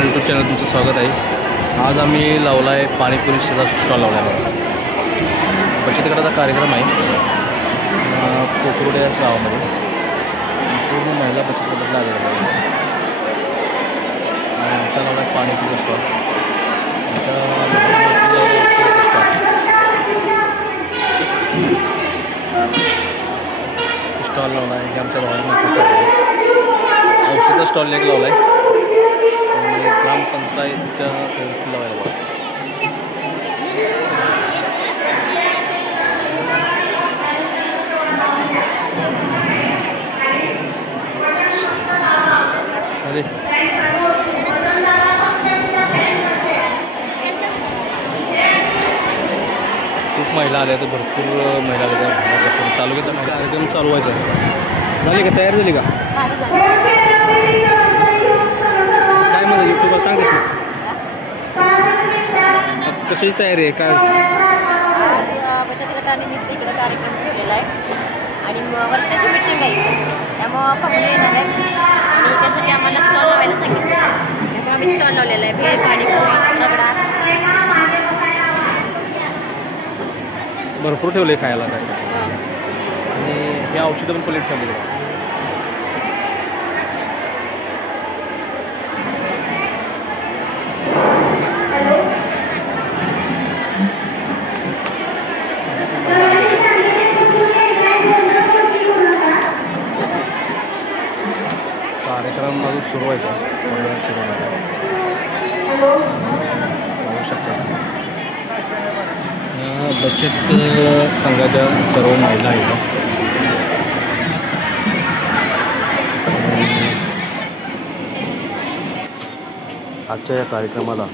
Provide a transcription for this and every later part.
Channel YouTube channel तुमचं स्वागत आहे। आज आम्ही लावला आहे पाणीपुरी स्टॉल लावला आहे। बचत गटाचा कार्यक्रम आहे कोकरुडे या गावामध्ये। पूर्ण महिला बचत गटाला आलेला आहे। आमचा लावला आहे पाणीपुरी स्टॉल। स्टॉल लावला आहे हे आमच्या भावाने औषध स्टॉल एक लावला आहे आणि ग्रामपंचायतच्या लावायला अरे खूप महिला आल्या तर भरपूर महिला आल्या तालुक्यात कार्यक्रम चालू व्हायचा आहे। झाली का तयार झाली का काय म्हणा यूट्यूबवर सांगतेस ना आज कशाची तयारी आहे काय? बचत गटानिमित्त इकडे कार्यक्रम ठेवलेला आहे आणि वर्षाची मीटिंग आहे त्यामुळं पाहुणे येणार आहेत आणि त्यासाठी आम्हाला स्टॉल लावायला सांगितलं त्यामुळे आम्ही स्टॉल लावलेला आहे। भेळ पाणीपुरी रगडा भरपूर ठेवले खायला काय आणि हे औषधं पण प्लेट ठेवले कार्यक्रम अजून सुरू व्हायचा होऊ शकतात। बचत संघाच्या सर्व महिला आहेत। आजच्या या कार्यक्रमाला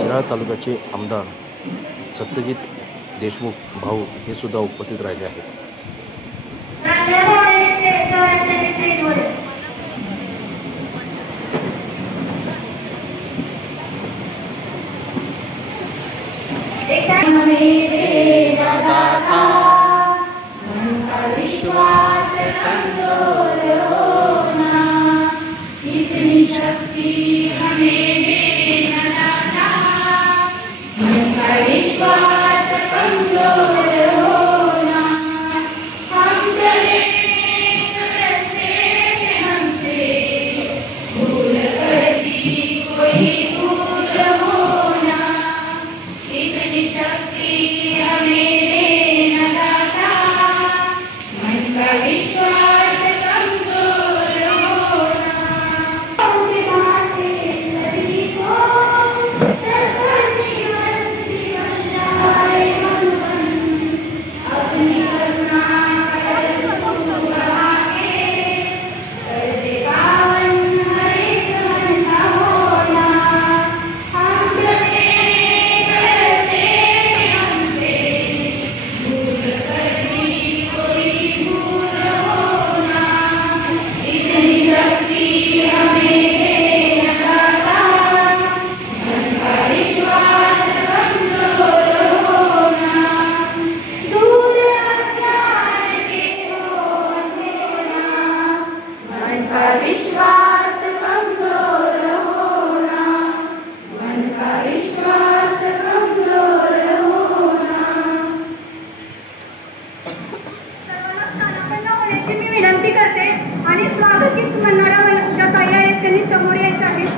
शिराळा तालुक्याचे आमदार सत्यजित देशमुख भाऊ हे सुद्धा उपस्थित राहिले आहेत। विश्वास कमजोर होना इतनी शक्ति हमें देना दाता उनका विश्वास कमजोर होना हम चले रस्ते में हमसे भूल करती कोई भूल होना इतनी शक्ति हमें देना दाता मन का विश्वास कमजोर होना उसे बांटे सभी को सफल जीवन जीवन जाए मन अपनी करुणा कर तू बढ़ा के कर दे पावन हर एक मन का होना हम चले करते हमसे भूल करनी कोई भूल होना इतनी शक्ति हमें देना दाता मन का विश्वास कमजोर होना दूर अज्ञान के हो अंधेरा मन का विश्वास कमजोर होना मन का विश्वास कमजोर होना होण्याची मी विनंती करते आणि स्वागतीत म्हणणारा लक्षात आहे त्यांनी समोर यायचं आहे।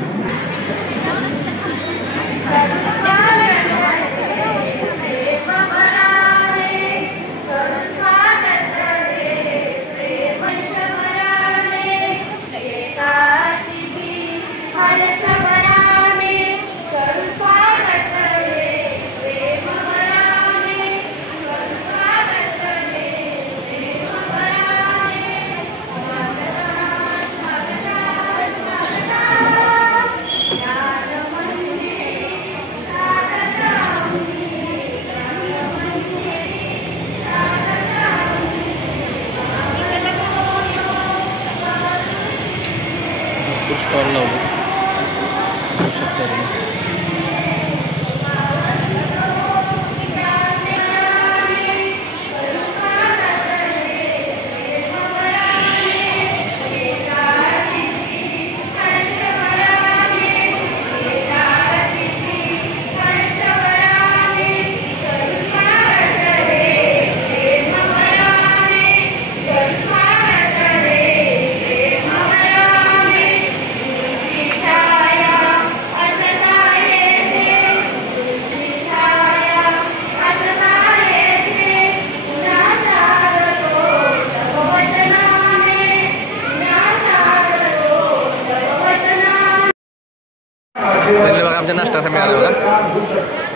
स्टॉल लावले होऊ शकते। आमच्या नाश्ता मिळाला बघा.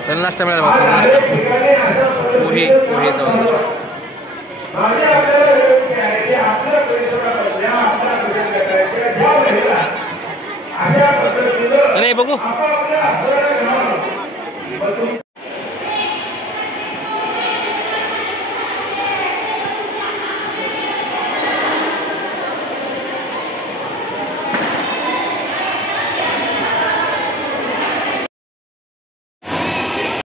त्याला नाश्ता मिळाला बघा. नाश्ता पोहे येतं बघा नाश्ता. अरे बघू